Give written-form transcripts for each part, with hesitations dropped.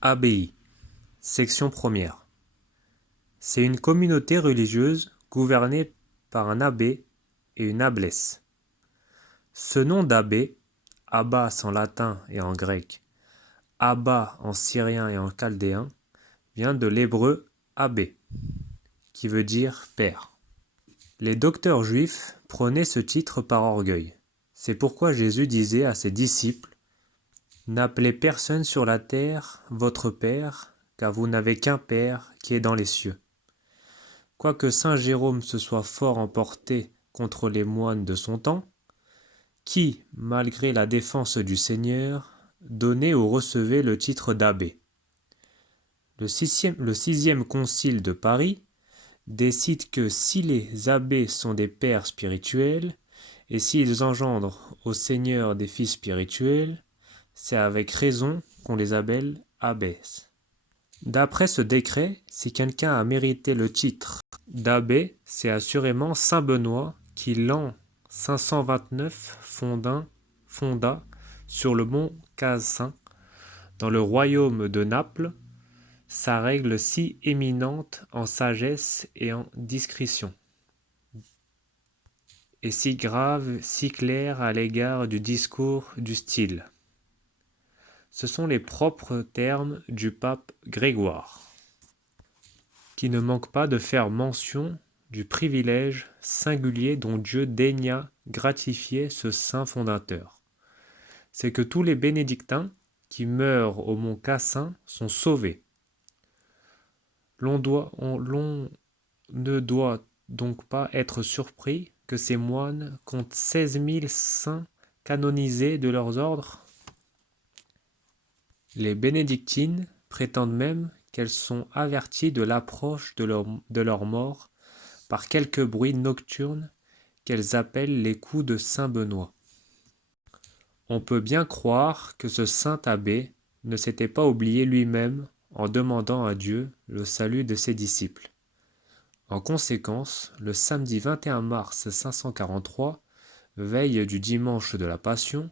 Abbaye, section première. C'est une communauté religieuse gouvernée par un abbé et une abbesse. Ce nom d'abbé, abbas en latin et en grec, abba en syrien et en chaldéen, vient de l'hébreu abbé, qui veut dire père. Les docteurs juifs prenaient ce titre par orgueil. C'est pourquoi Jésus disait à ses disciples: N'appelez personne sur la terre votre Père, car vous n'avez qu'un Père qui est dans les cieux. Quoique saint Jérôme se soit fort emporté contre les moines de son temps, qui, malgré la défense du Seigneur, donnait ou recevait le titre d'abbé. Le sixième concile de Paris décide que si les abbés sont des pères spirituels, et s'ils engendrent au Seigneur des fils spirituels, c'est avec raison qu'on les appelle abbesses. D'après ce décret, si quelqu'un a mérité le titre d'abbé, c'est assurément saint Benoît qui, l'an 529, fonda sur le mont Cassin, dans le royaume de Naples, sa règle si éminente en sagesse et en discrétion, et si grave, si claire à l'égard du discours du style. Ce sont les propres termes du pape Grégoire, qui ne manque pas de faire mention du privilège singulier dont Dieu daigna gratifier ce saint fondateur. C'est que tous les bénédictins qui meurent au mont Cassin sont sauvés. L'on ne doit donc pas être surpris que ces moines comptent 16 000 saints canonisés de leurs ordres. Les bénédictines prétendent même qu'elles sont averties de l'approche de leur mort par quelques bruits nocturnes qu'elles appellent les coups de saint Benoît. On peut bien croire que ce saint abbé ne s'était pas oublié lui-même en demandant à Dieu le salut de ses disciples. En conséquence, le samedi 21 mars 543, veille du dimanche de la Passion,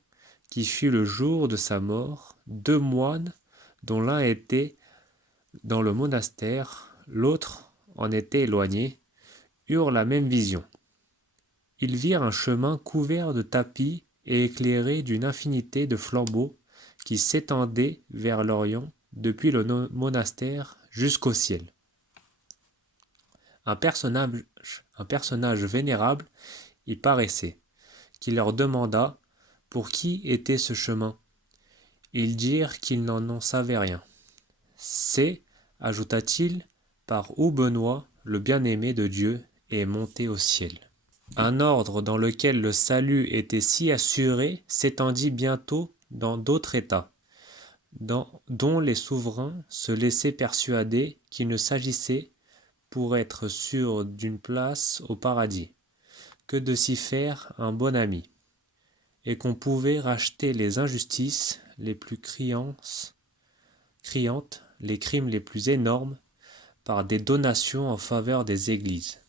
qui fut le jour de sa mort, deux moines, dont l'un était dans le monastère, l'autre en était éloigné, eurent la même vision. Ils virent un chemin couvert de tapis et éclairé d'une infinité de flambeaux qui s'étendaient vers l'Orient depuis le monastère jusqu'au ciel. Un personnage vénérable y paraissait, qui leur demanda pour qui était ce chemin. Ils dirent qu'ils n'en savaient rien. C'est, ajouta-t-il, par où Benoît, le bien-aimé de Dieu, est monté au ciel. Un ordre dans lequel le salut était si assuré s'étendit bientôt dans d'autres États, dont les souverains se laissaient persuader qu'il ne s'agissait, pour être sûr d'une place au paradis, que de s'y faire un bon ami, et qu'on pouvait racheter les injustices les plus criantes, les crimes les plus énormes, par des donations en faveur des églises.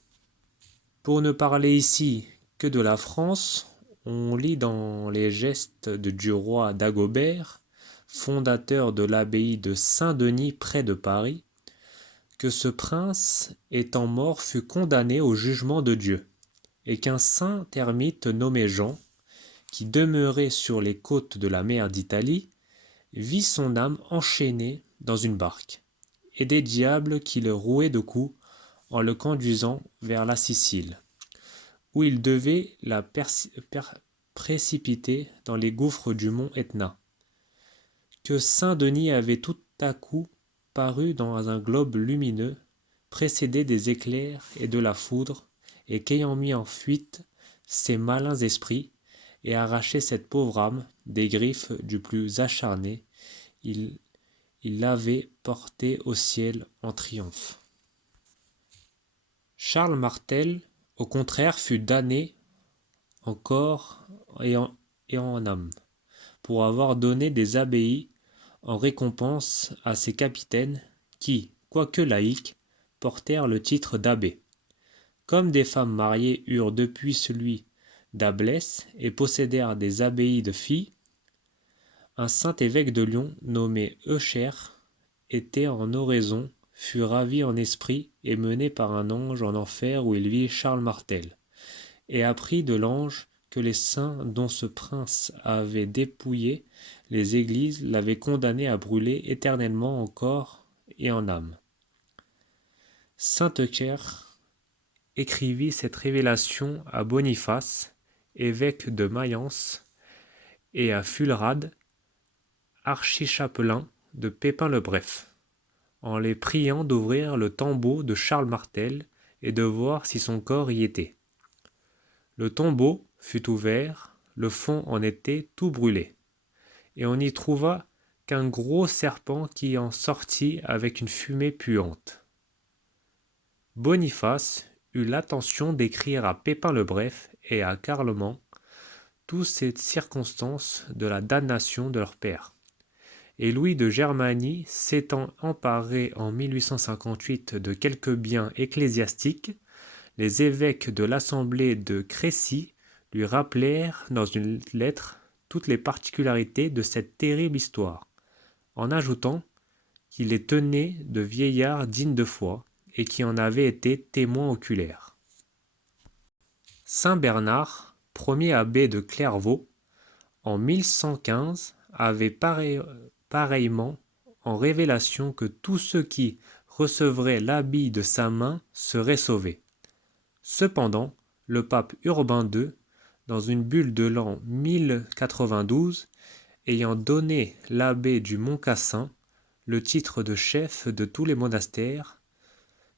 Pour ne parler ici que de la France, on lit dans les gestes du roi Dagobert, fondateur de l'abbaye de Saint-Denis près de Paris, que ce prince, étant mort, fut condamné au jugement de Dieu, et qu'un saint ermite nommé Jean, qui demeurait sur les côtes de la mer d'Italie, vit son âme enchaînée dans une barque, et des diables qui le rouaient de coups en le conduisant vers la Sicile, où il devait la précipiter dans les gouffres du mont Etna, que saint Denis avait tout à coup paru dans un globe lumineux, précédé des éclairs et de la foudre, et qu'ayant mis en fuite ces malins esprits, et arraché cette pauvre âme des griffes du plus acharné, il l'avait portée au ciel en triomphe. Charles Martel, au contraire, fut damné en corps et en âme, pour avoir donné des abbayes en récompense à ses capitaines qui, quoique laïcs, portèrent le titre d'abbé. Comme des femmes mariées eurent depuis celui d'abbesse et possédèrent des abbayes de filles, un saint évêque de Lyon nommé Eucher était en oraison, fut ravi en esprit et mené par un ange en enfer où il vit Charles Martel, et apprit de l'ange que les saints dont ce prince avait dépouillé les églises l'avaient condamné à brûler éternellement en corps et en âme. Saint Eucher écrivit cette révélation à Boniface, évêque de Mayence, et à Fulrad, archichapelain de Pépin le Bref, en les priant d'ouvrir le tombeau de Charles Martel et de voir si son corps y était. Le tombeau fut ouvert, le fond en était tout brûlé, et on n'y trouva qu'un gros serpent qui en sortit avec une fumée puante. Boniface eut l'attention d'écrire à Pépin le Bref et à Carloman toutes ces circonstances de la damnation de leur père. Et Louis de Germanie, s'étant emparé en 1858 de quelques biens ecclésiastiques, les évêques de l'assemblée de Crécy lui rappelèrent dans une lettre toutes les particularités de cette terrible histoire, en ajoutant qu'il les tenait de vieillards dignes de foi et qui en avaient été témoins oculaires. Saint Bernard, premier abbé de Clairvaux, en 1115, avait pareillement en révélation que tous ceux qui recevraient l'habit de sa main seraient sauvés. Cependant, le pape Urbain II, dans une bulle de l'an 1092, ayant donné l'abbé du Mont-Cassin le titre de chef de tous les monastères,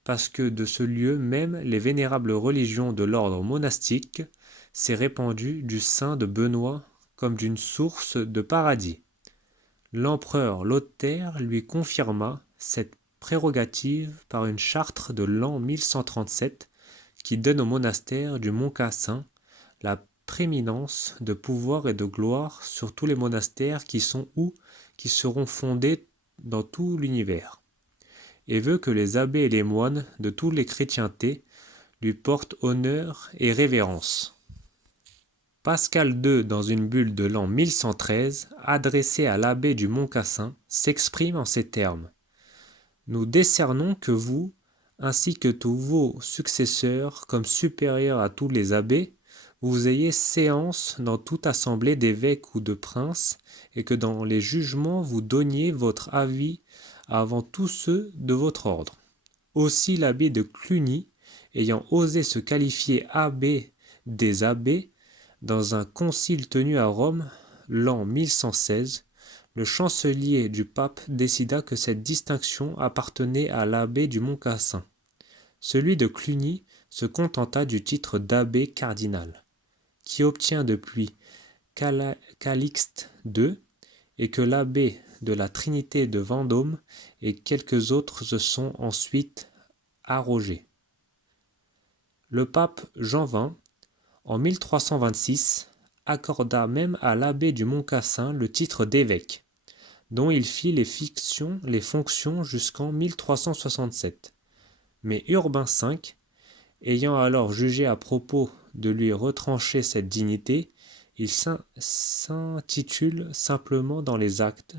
parce que de ce lieu même les vénérables religions de l'ordre monastique s'est répandue du sein de Benoît comme d'une source de paradis. L'empereur Lothaire lui confirma cette prérogative par une charte de l'an 1137 qui donne au monastère du Mont-Cassin la prééminence de pouvoir et de gloire sur tous les monastères qui sont ou qui seront fondés dans tout l'univers, et veut que les abbés et les moines de toutes les chrétientés lui portent honneur et révérence. Pascal II, dans une bulle de l'an 1113, adressée à l'abbé du Mont-Cassin, s'exprime en ces termes. « Nous décernons que vous, ainsi que tous vos successeurs, comme supérieurs à tous les abbés, vous ayez séance dans toute assemblée d'évêques ou de princes, et que dans les jugements vous donniez votre avis avant tous ceux de votre ordre. Aussi l'abbé de Cluny, ayant osé se qualifier abbé des abbés, dans un concile tenu à Rome l'an 1116, le chancelier du pape décida que cette distinction appartenait à l'abbé du Mont-Cassin. Celui de Cluny se contenta du titre d'abbé cardinal, qui obtient depuis Calixte II, et que l'abbé de la Trinité de Vendôme et quelques autres se sont ensuite arrogés. Le pape Jean XX, en 1326, accorda même à l'abbé du Mont-Cassin le titre d'évêque, dont il fit les fonctions jusqu'en 1367. Mais Urbain V, ayant alors jugé à propos de lui retrancher cette dignité, il s'intitule simplement dans les actes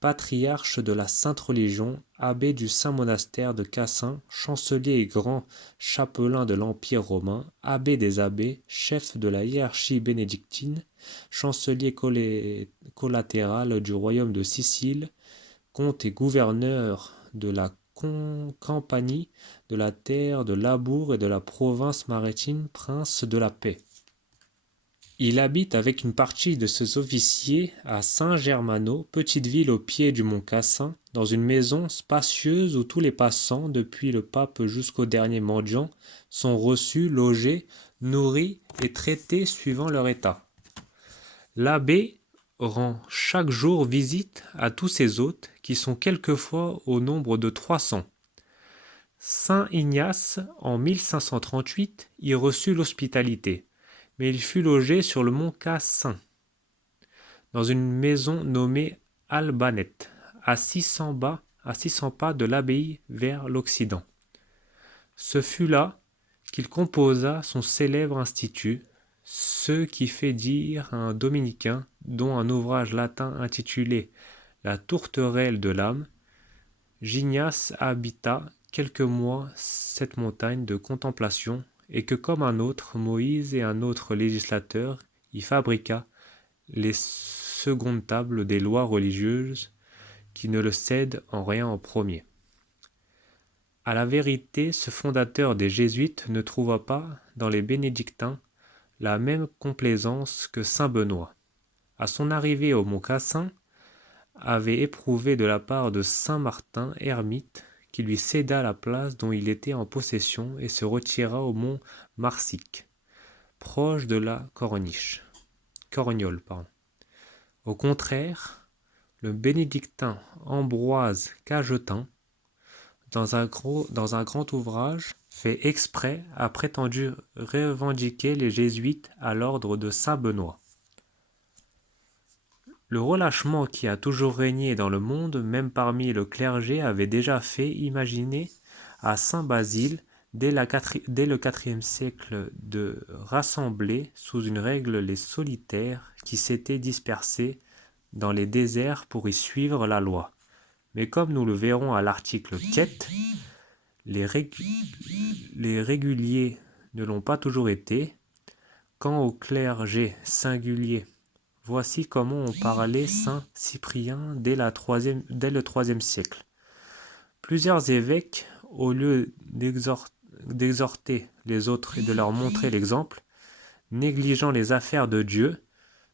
patriarche de la Sainte Religion, abbé du Saint-Monastère de Cassin, chancelier et grand chapelain de l'Empire romain, abbé des abbés, chef de la hiérarchie bénédictine, chancelier collatéral du royaume de Sicile, comte et gouverneur de la Campanie, de la terre de Labour et de la province maritime, prince de la paix. Il habite avec une partie de ses officiers à Saint-Germano, petite ville au pied du mont Cassin, dans une maison spacieuse où tous les passants, depuis le pape jusqu'au dernier mendiant, sont reçus, logés, nourris et traités suivant leur état. L'abbé rend chaque jour visite à tous ses hôtes, qui sont quelquefois au nombre de 300. Saint Ignace, en 1538, y reçut l'hospitalité, mais il fut logé sur le mont Cassin, dans une maison nommée Albanette, à 600 pas de l'abbaye vers l'Occident. Ce fut là qu'il composa son célèbre institut, ce qui fait dire à un dominicain, dont un ouvrage latin intitulé La tourterelle de l'âme, Gignas habita quelques mois cette montagne de contemplation, et que comme un autre Moïse et un autre législateur, y fabriqua les secondes tables des lois religieuses qui ne le cèdent en rien au premier. À la vérité, ce fondateur des Jésuites ne trouva pas dans les bénédictins la même complaisance que saint Benoît. À son arrivée au mont Cassin, avait éprouvé de la part de saint Martin ermite, qui lui céda la place dont il était en possession et se retira au mont Marsic, proche de la Corniole. Au contraire, le bénédictin Ambroise Cajetan, dans un grand ouvrage fait exprès, a prétendu revendiquer les jésuites à l'ordre de saint Benoît. Le relâchement qui a toujours régné dans le monde, même parmi le clergé, avait déjà fait imaginer à saint Basile, dès le IVe siècle, de rassembler sous une règle les solitaires qui s'étaient dispersés dans les déserts pour y suivre la loi. Mais comme nous le verrons à l'article Quête, les réguliers ne l'ont pas toujours été. Quant au clergé singulier, voici comment on parlait saint Cyprien dès le IIIe siècle. Plusieurs évêques, au lieu d'exhorter les autres et de leur montrer l'exemple, négligeant les affaires de Dieu,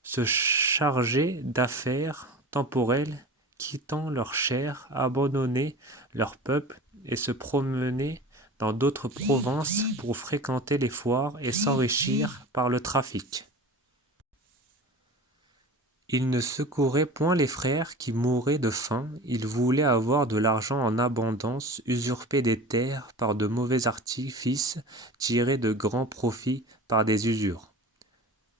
se chargeaient d'affaires temporelles, quittant leur chair, abandonnaient leur peuple et se promenaient dans d'autres provinces pour fréquenter les foires et s'enrichir par le trafic. Ils ne secouraient point les frères qui mouraient de faim, ils voulaient avoir de l'argent en abondance, usurper des terres par de mauvais artifices, tirer de grands profits par des usures.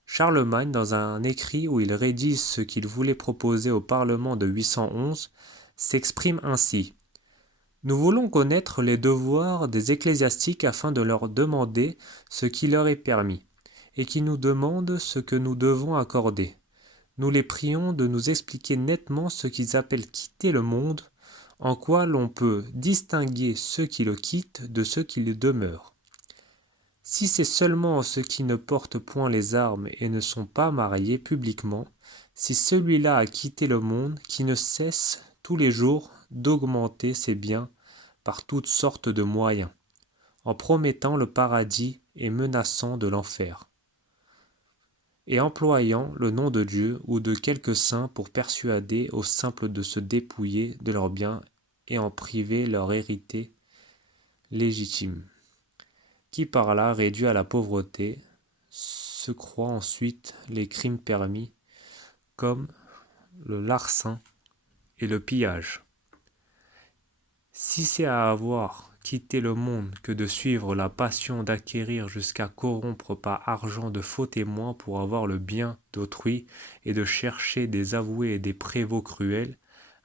Charlemagne, dans un écrit où il rédige ce qu'il voulait proposer au Parlement de 811, s'exprime ainsi. Nous voulons connaître les devoirs des ecclésiastiques afin de leur demander ce qui leur est permis, et qui nous demandent ce que nous devons accorder. Nous les prions de nous expliquer nettement ce qu'ils appellent quitter le monde, en quoi l'on peut distinguer ceux qui le quittent de ceux qui le demeurent. Si c'est seulement ceux qui ne portent point les armes et ne sont pas mariés publiquement, si celui-là a quitté le monde, qui ne cesse tous les jours d'augmenter ses biens par toutes sortes de moyens, en promettant le paradis et menaçant de l'enfer, et employant le nom de Dieu ou de quelque saint pour persuader aux simples de se dépouiller de leurs biens et en priver leur hérité légitime, qui par là, réduit à la pauvreté, se croit ensuite les crimes permis, comme le larcin et le pillage. Si c'est à avoir quitté le monde que de suivre la passion d'acquérir jusqu'à corrompre par argent de faux témoins pour avoir le bien d'autrui et de chercher des avoués et des prévôts cruels,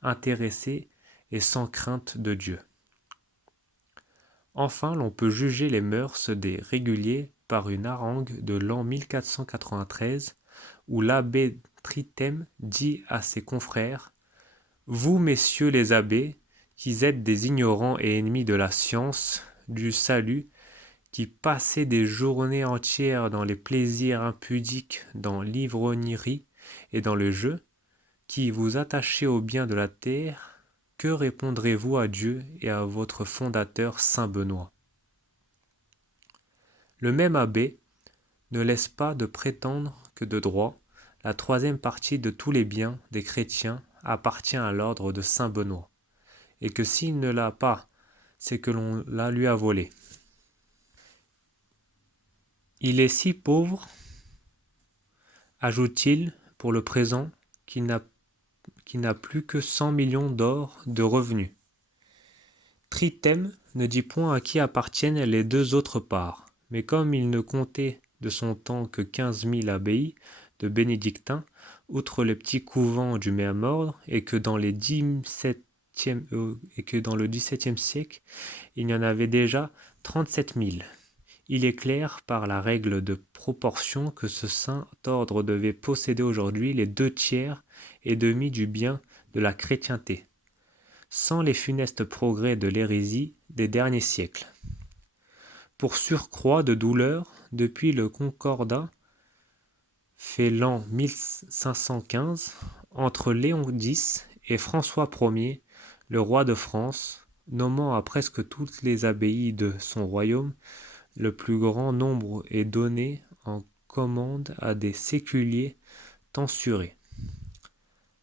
intéressés et sans crainte de Dieu. Enfin, l'on peut juger les mœurs des réguliers par une harangue de l'an 1493 où l'abbé Tritème dit à ses confrères « Vous, messieurs les abbés, qui êtes des ignorants et ennemis de la science, du salut, qui passez des journées entières dans les plaisirs impudiques, dans l'ivrognerie et dans le jeu, qui vous attachez au bien de la terre, que répondrez-vous à Dieu et à votre fondateur saint Benoît ? Le même abbé ne laisse pas de prétendre que de droit, la troisième partie de tous les biens des chrétiens appartient à l'ordre de saint Benoît, et que s'il ne l'a pas, c'est que l'on la lui a volé. Il est si pauvre, ajoute-t-il, pour le présent, qu'il n'a plus que 100 millions d'or de revenus. Tritème ne dit point à qui appartiennent les deux autres parts, mais comme il ne comptait de son temps que 15 000 abbayes de bénédictins, outre les petits couvents du même ordre, et que dans le XVIIe siècle, il y en avait déjà 37 000. Il est clair par la règle de proportion que ce saint ordre devait posséder aujourd'hui les 2 tiers et demi du bien de la chrétienté. sans les funestes progrès de l'hérésie des derniers siècles. Pour surcroît de douleur, depuis le Concordat, fait l'an 1515, entre Léon X et François Ier, le roi de France, nommant à presque toutes les abbayes de son royaume, le plus grand nombre est donné en commande à des séculiers tensurés.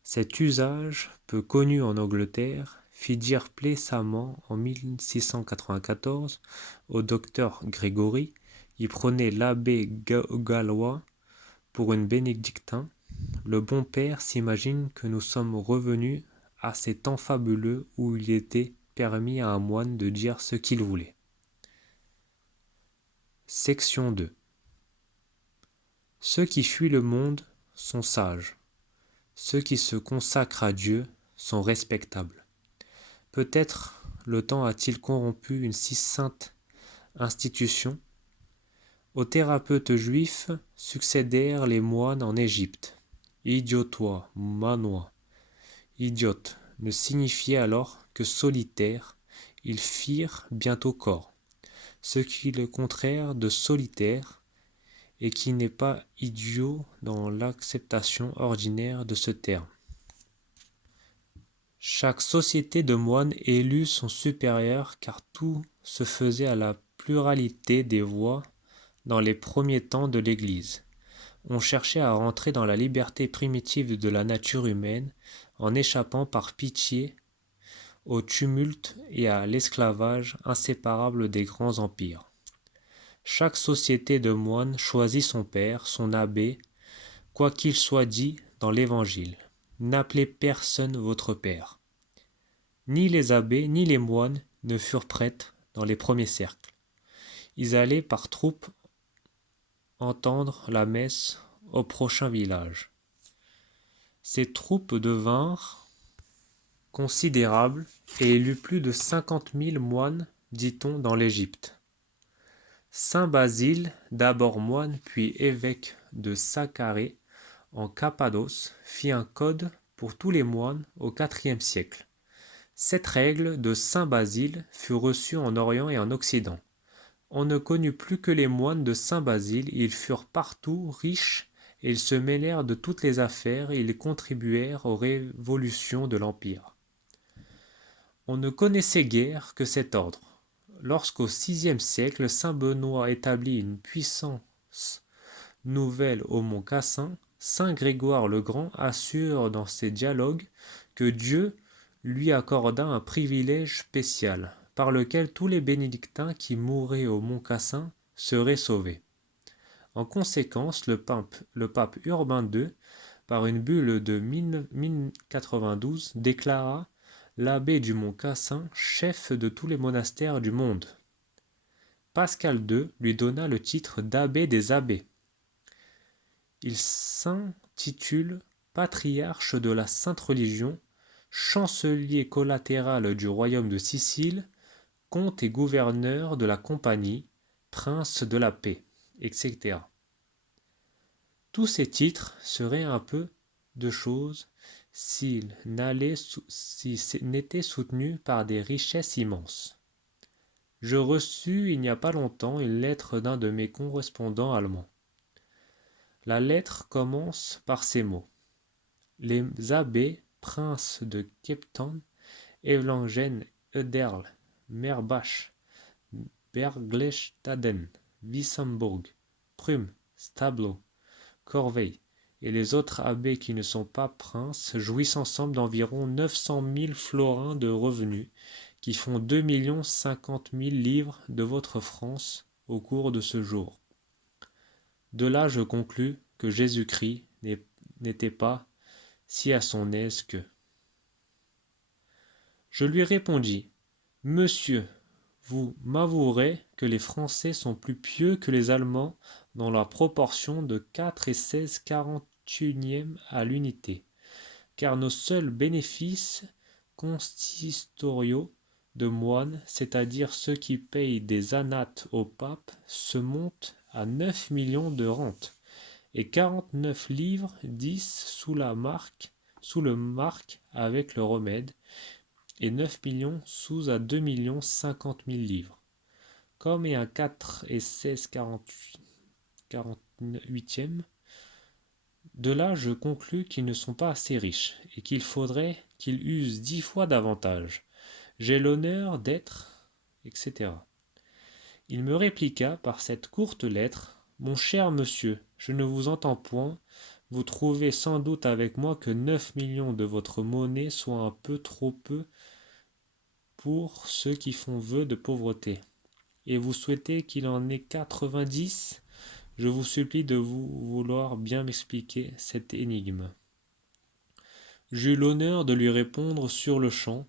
Cet usage, peu connu en Angleterre, fit dire plaisamment en 1694 au docteur Grégory, qui prenait l'abbé gallois pour une bénédictin. Le bon père s'imagine que nous sommes revenus à ces temps fabuleux où il était permis à un moine de dire ce qu'il voulait. Section 2. Ceux qui fuient le monde sont sages. Ceux qui se consacrent à Dieu sont respectables. Peut-être le temps a-t-il corrompu une si sainte institution. Aux thérapeutes juifs succédèrent les moines en Égypte. Idiotoi, manois. Idiote ne signifiait alors que solitaire. Ils firent bientôt corps, ce qui est le contraire de solitaire et qui n'est pas idiot dans l'acceptation ordinaire de ce terme. Chaque société de moines élut son supérieur car tout se faisait à la pluralité des voix dans les premiers temps de l'Église. On cherchait à rentrer dans la liberté primitive de la nature humaine en échappant par pitié au tumulte et à l'esclavage inséparable des grands empires. Chaque société de moines choisit son père, son abbé, quoi qu'il soit dit dans l'Évangile. N'appelez personne votre père. Ni les abbés ni les moines ne furent prêtres dans les premiers cercles. Ils allaient par troupes entendre la messe au prochain village. Ces troupes devinrent considérables et il y eut plus de 50 000 moines, dit-on, dans l'Égypte. Saint Basile, d'abord moine puis évêque de Saccarée, en Cappadoce, fit un code pour tous les moines au IVe siècle. Cette règle de saint Basile fut reçue en Orient et en Occident. On ne connut plus que les moines de saint Basile, ils furent partout riches et ils se mêlèrent de toutes les affaires et ils contribuèrent aux révolutions de l'Empire. On ne connaissait guère que cet ordre. Lorsqu'au VIe siècle, saint Benoît établit une puissance nouvelle au mont Cassin, saint Grégoire le Grand assure dans ses dialogues que Dieu lui accorda un privilège spécial, par lequel tous les bénédictins qui mouraient au mont Cassin seraient sauvés. En conséquence, le pape Urbain II, par une bulle de 1092, déclara l'abbé du mont Cassin chef de tous les monastères du monde. Pascal II lui donna le titre d'abbé des abbés. Il s'intitule patriarche de la Sainte Religion, chancelier collatéral du royaume de Sicile, comte et gouverneur de la Compagnie, prince de la paix, etc. Tous ces titres seraient un peu de choses s'ils n'étaient soutenus par des richesses immenses. Je reçus il n'y a pas longtemps une lettre d'un de mes correspondants allemands. La lettre commence par ces mots. Les abbés, princes de Kempten, Evlingen, Ederl, Meerbach, Berglestaden, Wissembourg, Prüm, Stablo, Corvey et les autres abbés qui ne sont pas princes jouissent ensemble d'environ 900 000 florins de revenus, qui font 2 050 000 livres de votre France au cours de ce jour. De là je conclus que Jésus-Christ n'était pas si à son aise que. Je lui répondis, « Monsieur, vous m'avouerez que les Français sont plus pieux que les Allemands dans la proportion de 4 et 16 quarante-unième à l'unité, car nos seuls bénéfices consistoriaux de moines, c'est-à-dire ceux qui payent des anates au pape, se montent à 9 millions de rentes, et 49 livres 10 sous le marque avec le remède, et 9 millions sous à 2 millions 50 000 livres. Comme et un 4 et 16 48e, de là je conclus qu'ils ne sont pas assez riches, et qu'il faudrait qu'ils usent 10 fois davantage. J'ai l'honneur d'être, etc. Il me répliqua par cette courte lettre: Mon cher monsieur, je ne vous entends point. Vous trouvez sans doute avec moi que 9 millions de votre monnaie soit un peu trop peu pour ceux qui font vœu de pauvreté, et vous souhaitez qu'il en ait 90. Je vous supplie de vouloir bien m'expliquer cette énigme. J'eus l'honneur de lui répondre sur-le-champ: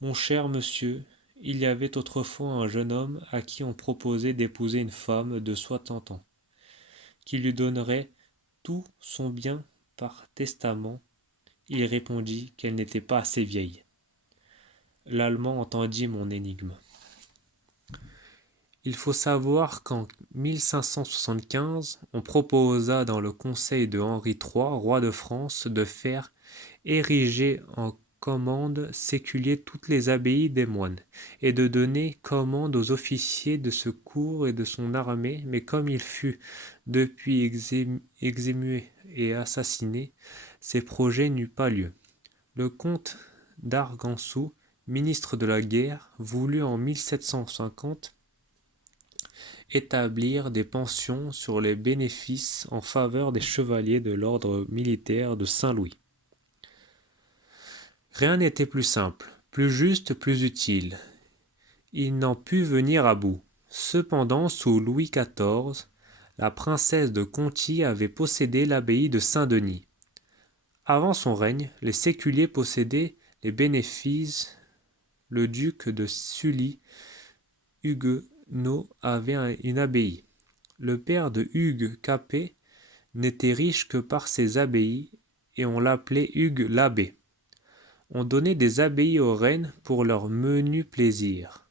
Mon cher monsieur, il y avait autrefois un jeune homme à qui on proposait d'épouser une femme de 60 ans, qui lui donnerait tout son bien par testament. Il répondit qu'elle n'était pas assez vieille. L'Allemand entendit mon énigme. Il faut savoir qu'en 1575, on proposa dans le conseil de Henri III, roi de France, de faire ériger en commande séculier toutes les abbayes des moines, et de donner commande aux officiers de ce cour et de son armée, mais comme il fut depuis exémué et assassiné, ces projets n'eurent pas lieu. Le comte d'Argensoux, ministre de la guerre, voulut en 1750 établir des pensions sur les bénéfices en faveur des chevaliers de l'ordre militaire de Saint-Louis. Rien n'était plus simple, plus juste, plus utile. Il n'en put venir à bout. Cependant, sous Louis XIV, la princesse de Conti avait possédé l'abbaye de Saint-Denis. Avant son règne, les séculiers possédaient les bénéfices. Le duc de Sully, Huguenot, avait une abbaye. Le père de Hugues Capet n'était riche que par ses abbayes, et on l'appelait Hugues l'abbé. On donnait des abbayes aux reines pour leur menu plaisir.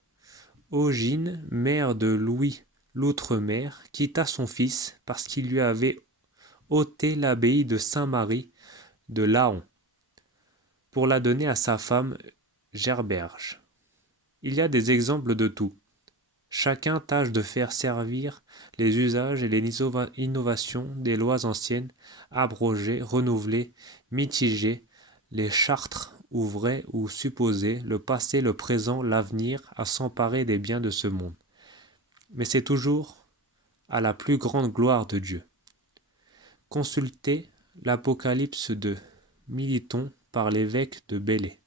Ogine, mère de Louis l'Outremer, quitta son fils parce qu'il lui avait ôté l'abbaye de Saint-Marie de Laon pour la donner à sa femme Gerberge. Il y a des exemples de tout. Chacun tâche de faire servir les usages et les innovations des lois anciennes, abrogées, renouvelées, mitigées, les chartres ou vraies ou supposées, le passé, le présent, l'avenir, à s'emparer des biens de ce monde. Mais c'est toujours à la plus grande gloire de Dieu. Consultez l'Apocalypse de Militon par l'évêque de Belley.